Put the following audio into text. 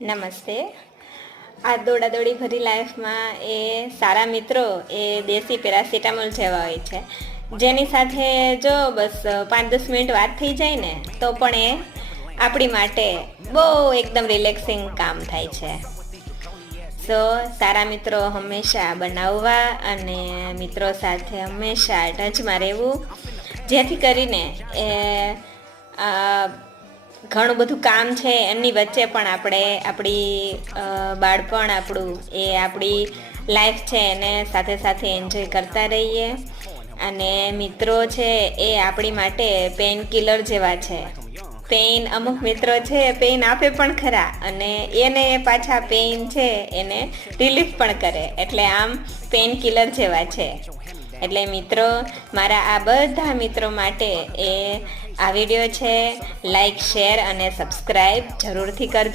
નમસ્તે. આ દોડાદોડી ભરી લાઈફમાં એ સારા મિત્રો એ દેશી પેરાસિટામોલ જેવા હોય છે, જેની સાથે જો બસ 5-10 મિનિટ વાત થઈ જાય ને તો પણ એ આપણી માટે બહુ એકદમ રિલેક્સિંગ કામ થાય છે. સો સારા મિત્રો હંમેશા બનાવવા અને મિત્રો સાથે હંમેશા ટચમાં રહેવું, જેથી કરીને એ ઘણું બધું કામ છે એમની વચ્ચે પણ આપણે આપણી બાળપણ આપણું એ આપણી લાઈફ છે એને સાથે સાથે એન્જોય કરતા રહીએ. અને મિત્રો છે એ આપણી માટે પેઇન કિલર જેવા છે. અમુક મિત્રો છે પેઇન આપે પણ ખરા, અને એને પાછા પેઇન છે એને રિલીફ પણ કરે, એટલે આમ પેઇન કિલર જેવા છે. એટલે મિત્રો, મારા આ બધા મિત્રો માટે એ આ વિડીયો છે લાઈક, શેર અને સબસ્ક્રાઈબ જરૂરથી કરજો.